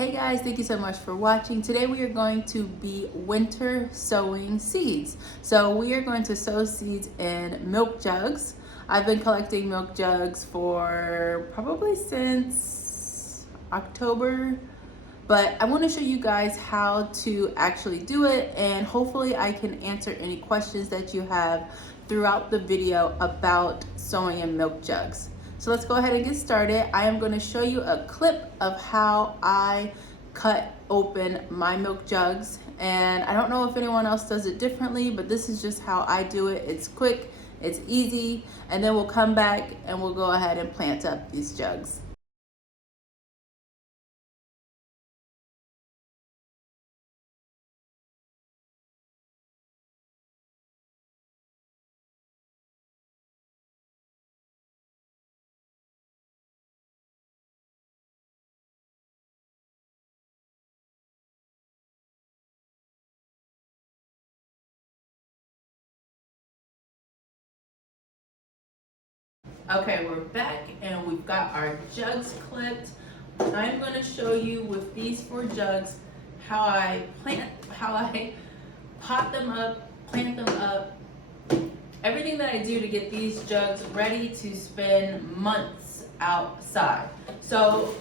Hey guys, thank you so much for watching. Today we are going to be winter sowing seeds. So we are going to sow seeds in milk jugs. I've been collecting milk jugs for probably since October, but I want to show you guys how to actually do it, and hopefully I can answer any questions that you have throughout the video about sowing in milk jugs. So let's go ahead and get started. I am going to show you a clip of how I cut open my milk jugs, and I don't know if anyone else does it differently, but this is just how I do it. It's quick, it's easy, and then we'll come back and we'll go ahead and plant up these jugs. Okay, we're back and we've got our jugs clipped. I'm going to show you with these 4 jugs how I pot them up, plant them up, everything that I do to get these jugs ready to spend months outside. So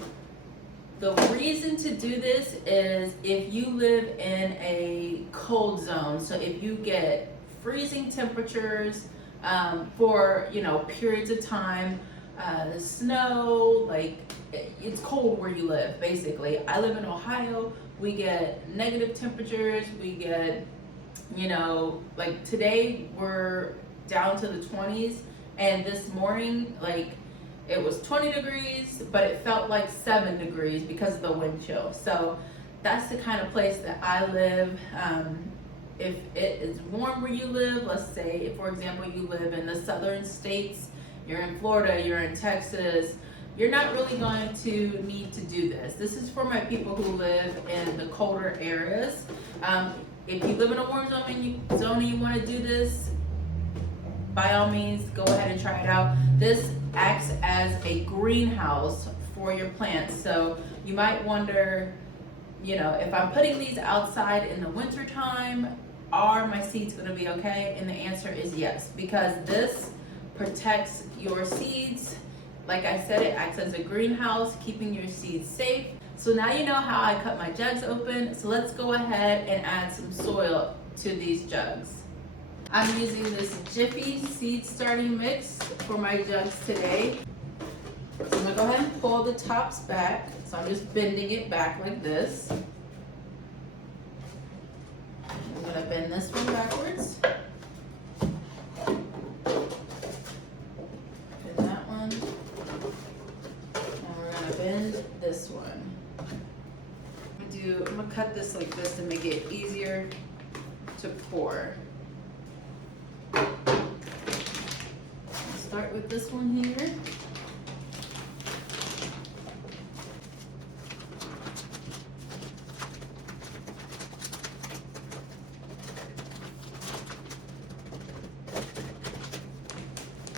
the reason to do this is if you live in a cold zone, so if you get freezing temperatures for periods of time, snow, like it's cold where you live. Basically, I live in Ohio. We get negative temperatures. We get, like today we're down to the 20s, and this morning, like, it was 20 degrees, but it felt like 7 degrees because of the wind chill. So that's the kind of place that I live. If it is warm where you live, let's say, if, for example, you live in the southern states, you're in Florida, you're in Texas, you're not really going to need to do this. This is for my people who live in the colder areas. If you live in a warm zone and you want to do this, by all means, go ahead and try it out. This acts as a greenhouse for your plants. So you might wonder, if I'm putting these outside in the winter time, are my seeds going to be okay? And the answer is yes, because this protects your seeds. Like I said, it acts as a greenhouse, keeping your seeds safe. So now you know how I cut my jugs open. So let's go ahead and add some soil to these jugs. I'm using this Jiffy seed starting mix for my jugs today. So I'm gonna go ahead and pull the tops back. So I'm just bending it back like this. I'm gonna bend this one backwards. Bend that one. And we're gonna bend this one. I'm gonna cut this like this to make it easier to pour. Start with this one here.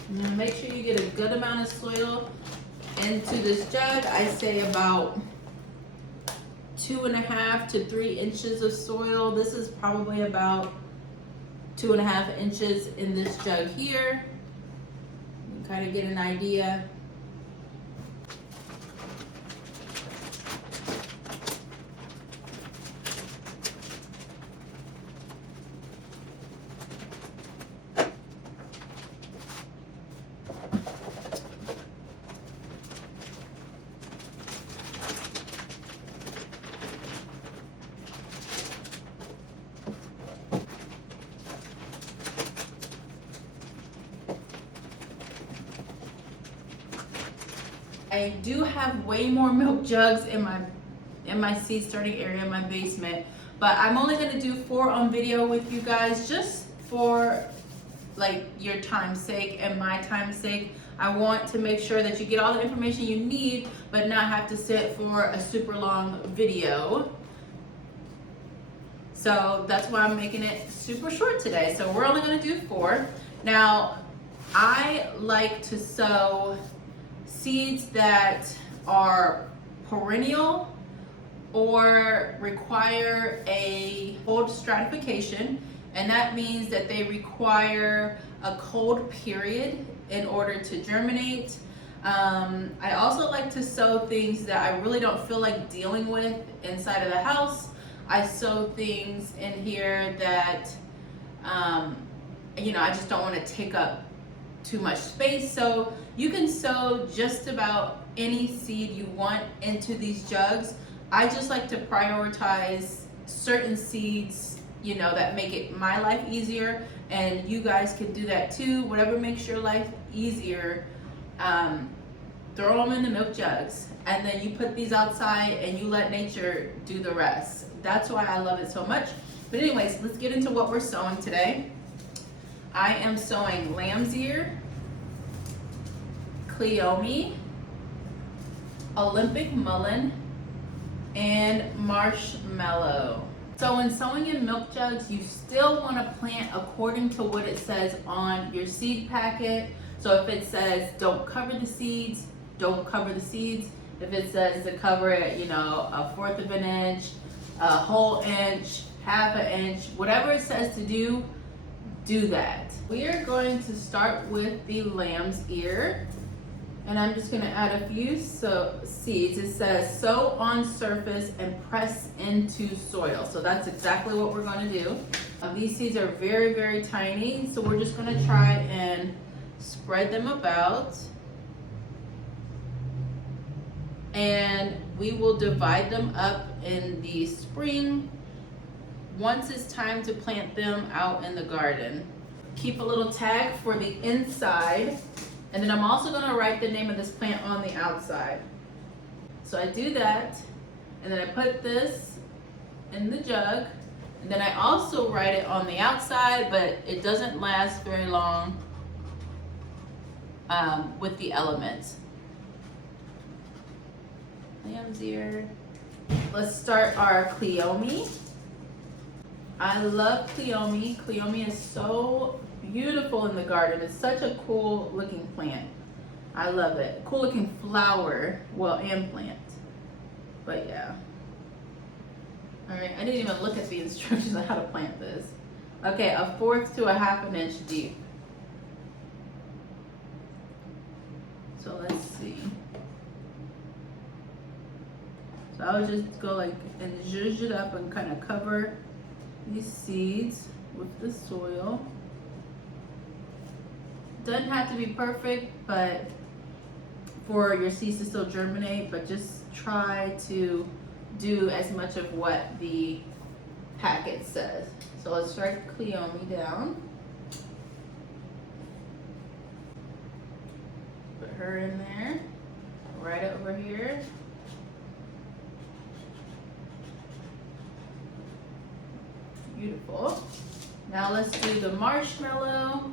I'm gonna make sure you get a good amount of soil into this jug. I say about 2.5 to 3 inches of soil. This is probably about 2.5 inches in this jug here. You kind of get an idea. I do have way more milk jugs in my seed starting area in my basement, but I'm only going to do 4 on video with you guys, just for like your time's sake and my time's sake. I want to make sure that you get all the information you need, but not have to sit for a super long video. So that's why I'm making it super short today. So we're only going to do 4. Now, I like to sow seeds that are perennial or require a cold stratification, and that means that they require a cold period in order to germinate. I also like to sow things that I really don't feel like dealing with inside of the house. I sow things in here that, I just don't want to take up too much space. So you can sow just about any seed you want into these jugs. I just like to prioritize certain seeds, that make it my life easier, and you guys can do that too. Whatever makes your life easier, throw them in the milk jugs, and then you put these outside and you let nature do the rest. That's why I love it so much. But anyways, let's get into what we're sowing today. I am sowing lamb's ear, cleome, Olympic mullein, and marshmallow. So when sowing in milk jugs, you still want to plant according to what it says on your seed packet. So if it says don't cover the seeds, don't cover the seeds. If it says to cover it, 1/4 of an inch, a whole inch, 1/2 inch, whatever it says to do that. We are going to start with the lamb's ear. And I'm just going to add a few seeds. It says sow on surface and press into soil. So that's exactly what we're going to do. These seeds are very, very tiny. So we're just going to try and spread them about. And we will divide them up in the spring once it's time to plant them out in the garden. Keep a little tag for the inside. And then I'm also going to write the name of this plant on the outside. So I do that, and then I put this in the jug, and then I also write it on the outside, but it doesn't last very long with the elements. Lamb's ear. Let's start our cleome. I love cleome. Cleome is so beautiful in the garden. It's such a cool looking plant. I love it. Cool looking flower, and plant. But yeah. All right, I didn't even look at the instructions on how to plant this. Okay, 1/4 to 1/2 inch deep. So let's see. So I would just go and zhuzh it up and kind of cover these seeds with the soil. Doesn't have to be perfect, but for your seeds to still germinate, but just try to do as much of what the packet says. So let's start cleome down. Put her in there, right over here. Beautiful. Now let's do the marshmallow.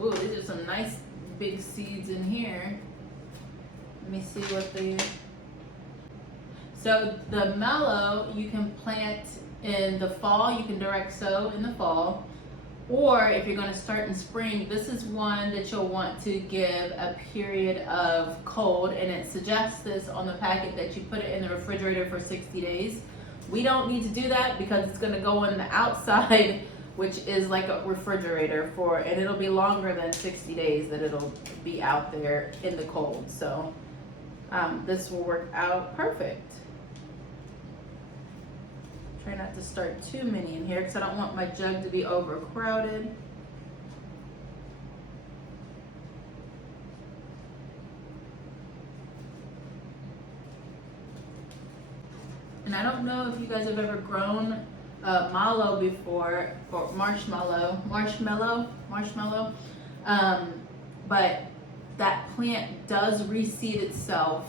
Ooh, these are some nice big seeds in here. Let me see what they. So the mallow you can plant in the fall. You can direct sow in the fall. Or if you're going to start in spring, this is one that you'll want to give a period of cold, and it suggests this on the packet that you put it in the refrigerator for 60 days. We don't need to do that because it's going to go in the outside, which is like a refrigerator and it'll be longer than 60 days that it'll be out there in the cold. So this will work out perfect. Try not to start too many in here because I don't want my jug to be overcrowded. And I don't know if you guys have ever grown mallow before, or marshmallow, but that plant does reseed itself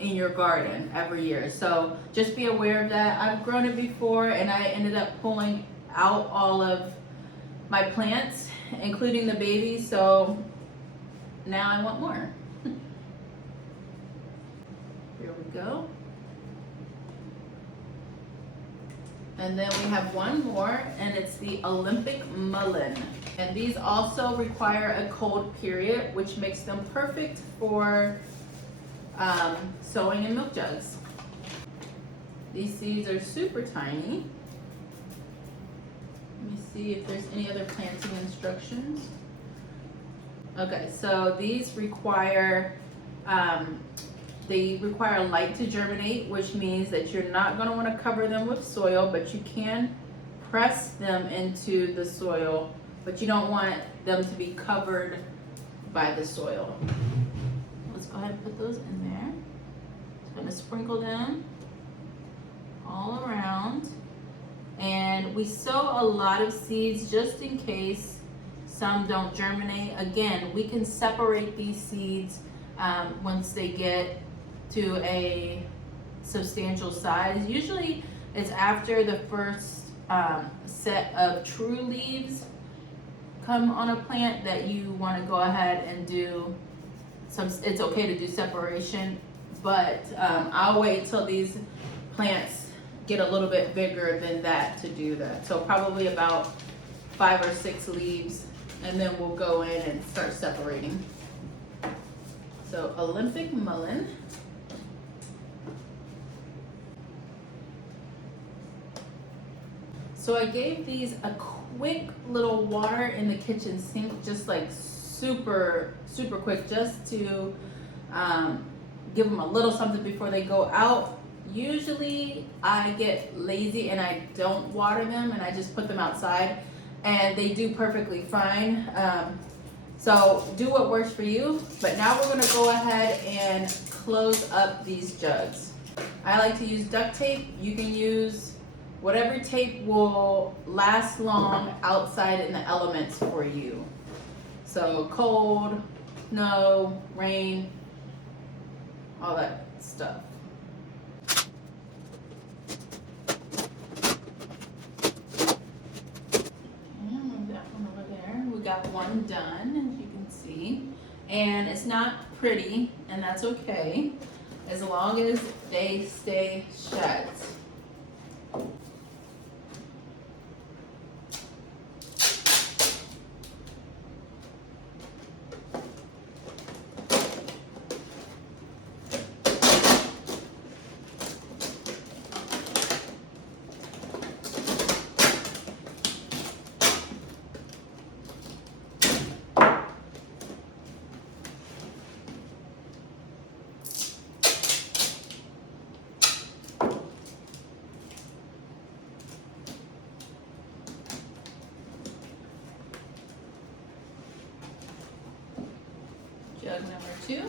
in your garden every year. So just be aware of that. I've grown it before and I ended up pulling out all of my plants, including the babies. So now I want more. Here we go. And then we have one more, and it's the Olympic mullen. And these also require a cold period, which makes them perfect for sowing in milk jugs. These seeds are super tiny. Let me see if there's any other planting instructions. Okay, so these require light to germinate, which means that you're not going to want to cover them with soil, but you can press them into the soil, but you don't want them to be covered by the soil. Let's go ahead and put those in there. Just going to sprinkle them all around. And we sow a lot of seeds just in case some don't germinate. Again, we can separate these seeds once they get to a substantial size. Usually it's after the first set of true leaves come on a plant that you want to go ahead and do some, it's okay to do separation, but I'll wait till these plants get a little bit bigger than that to do that. So probably about 5 or 6 leaves, and then we'll go in and start separating. So Olympic mullen. So I gave these a quick little water in the kitchen sink, just like super quick, just to give them a little something before they go out. Usually I get lazy and I don't water them and I just put them outside, and they do perfectly fine. So do what works for you. But now we're gonna go ahead and close up these jugs. I like to use duct tape. You can use whatever tape will last long outside in the elements for you. So cold, snow, rain, all that stuff. Got one done, as you can see, and it's not pretty, and that's okay as long as they stay shut. Jug number 2.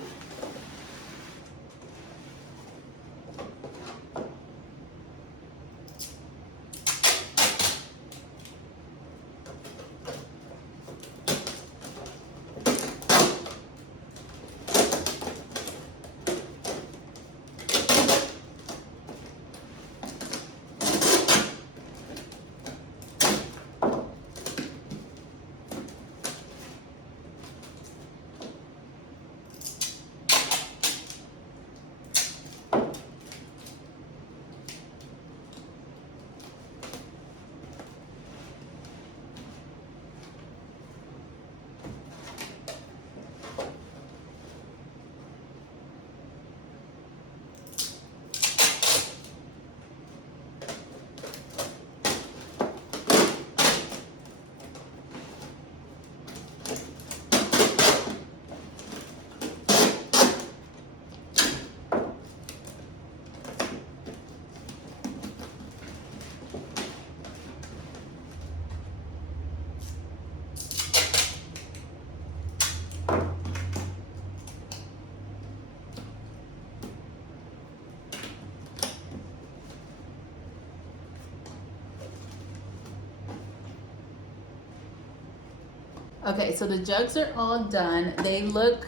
Okay, so the jugs are all done. They look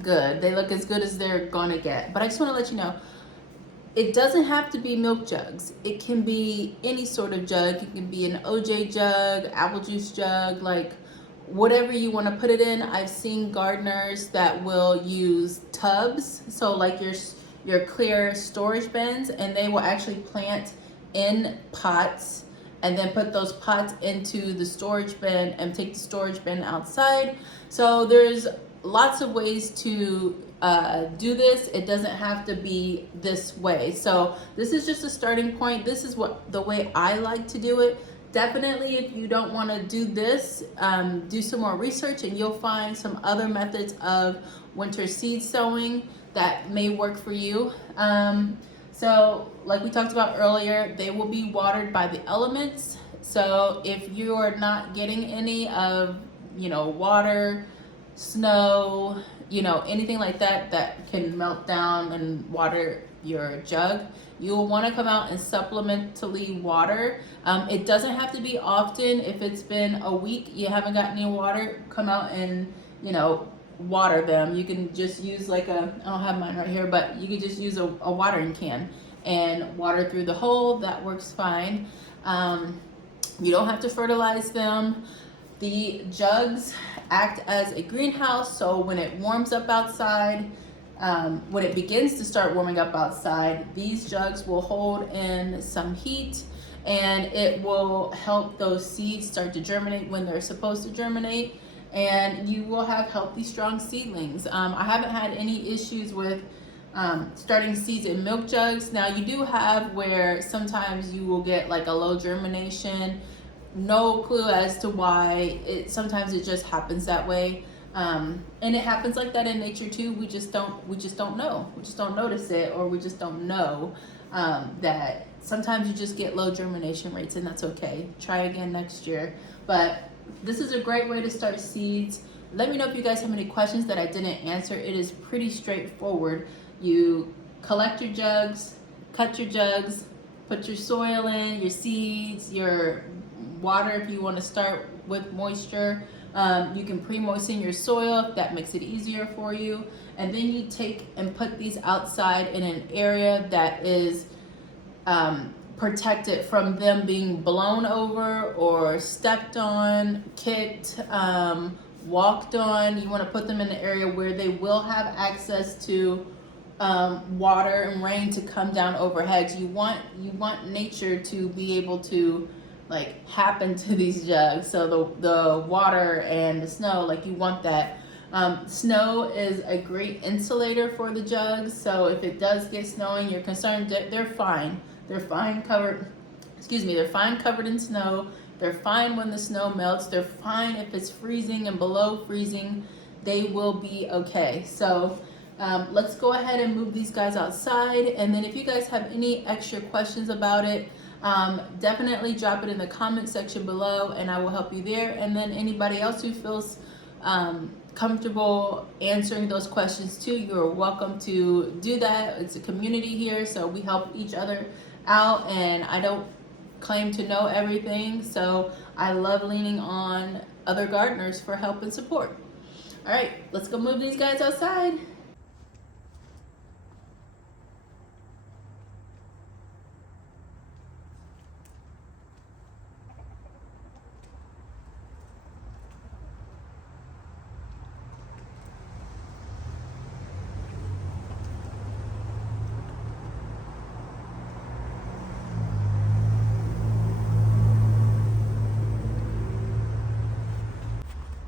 good. They look as good as they're gonna get. But I just wanna let you know, it doesn't have to be milk jugs. It can be any sort of jug. It can be an OJ jug, apple juice jug, like whatever you wanna put it in. I've seen gardeners that will use tubs. So like your clear storage bins, and they will actually plant in pots and then put those pots into the storage bin and take the storage bin outside. So there's lots of ways to do this. It doesn't have to be this way. So this is just a starting point. This is the way I like to do it. Definitely, if you don't want to do this, do some more research and you'll find some other methods of winter seed sowing that may work for you. So like we talked about earlier, they will be watered by the elements. So if you are not getting any of, water, snow, anything like that that can melt down and water your jug, you will want to come out and supplementally water. It doesn't have to be often. If it's been a week you haven't got any water, come out and water them. You can just use I don't have mine right here, but you can just use a watering can and water through the hole. That works fine. You don't have to fertilize them. The jugs act as a greenhouse, so when it warms up outside, when it begins to start warming up outside, these jugs will hold in some heat and it will help those seeds start to germinate when they're supposed to germinate, and you will have healthy, strong seedlings. I haven't had any issues with starting seeds in milk jugs. Now you do have where sometimes you will get a low germination. No clue as to why. Sometimes it just happens that way. And it happens like that in nature too. We just don't know. We just don't notice it, or we just don't know that sometimes you just get low germination rates, and that's okay. Try again next year. But this is a great way to start seeds. Let me know if you guys have any questions that I didn't answer. It is pretty straightforward. You collect your jugs, cut your jugs, put your soil in, your seeds, your water if you want to start with moisture. You can pre-moisten your soil if that makes it easier for you, and then you take and put these outside in an area that is protected from them being blown over or stepped on, kicked, walked on. You want to put them in an area where they will have access to water and rain to come down overhead. You want nature to be able to happen to these jugs. So the water and the snow, you want that. Snow is a great insulator for the jugs. So if it does get snowing, you're concerned, they're fine. They're fine covered. They're fine covered in snow. They're fine when the snow melts. They're fine if it's freezing and below freezing. They will be okay. So let's go ahead and move these guys outside. And then if you guys have any extra questions about it, definitely drop it in the comment section below and I will help you there. And then anybody else who feels comfortable answering those questions too, you're welcome to do that. It's a community here, so we help each other out, and I don't claim to know everything, so I love leaning on other gardeners for help and support. All right, let's go move these guys outside.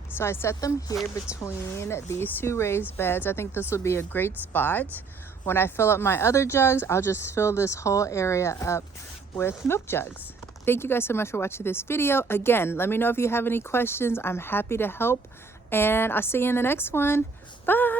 So I set them here between these two raised beds. I think this will be a great spot. When I fill up my other jugs, I'll just fill this whole area up with milk jugs. Thank you guys so much for watching this video. Again, let me know if you have any questions. I'm happy to help, and I'll see you in the next one. Bye.